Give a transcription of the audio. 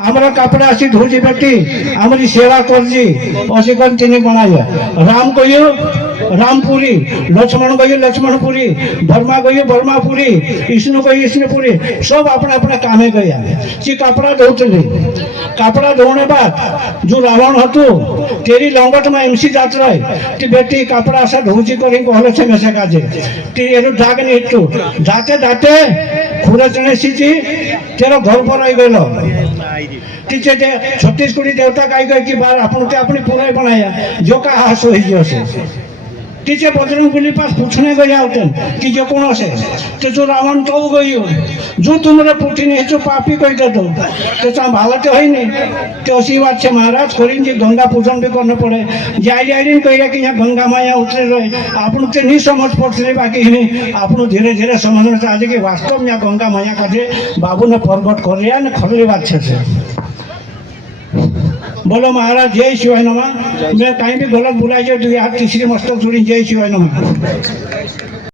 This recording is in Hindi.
आमरा कपड़ा असी धोजी बेटी आमरी सेवा करजी असी कन तिनी बनाया राम कहियो रामपुरी लक्ष्मण कहियो लक्ष्मणपुरी बर्मा कहियो बर्मापुरी विष्णु कहियो विष्णुपुरी सब अपना अपना कामे गया ची कपड़ा धोतली कपड़ा धोने बाद जो रावण हतु तेरी लंगट में एमसी जात रहे ती बेटी कपड़ा सा धोजी करी कहले छे मेसे काजे ती एनु दाग नहीं तू जाते जाते खुरा चने सीची तेरा घर पर आई गलो टीचे ते छत्तीसगढ़ी देवता कही गए कि बार अपन ते अपनी पूरा बनाया जो का हास हो गयो से टीचे बजरंग बली पास पूछने गया होते कि जो कौन से तो जो रावण तो गई जो तुमरे पुठी नहीं जो पापी कही दे तो संभाल तो है नहीं तो ऐसी बात है महाराज करीन जी गंगा पूजन भी करने पड़े जाई जाई कह कि यहाँ गंगा माया उतरे रहे आपन तो नहीं समझ पड़ते बाकी नहीं आपन धीरे धीरे समझना चाहिए कि वास्तव में गंगा माया का बाबू ने प्रगट कर रहा है खरली बात है। बोलो महाराज जय शिवाय नमा मैं कहीं भी गलत बुलाई जाए तो यार तीसरी मस्तक जोड़ी जय शिवाय नमा।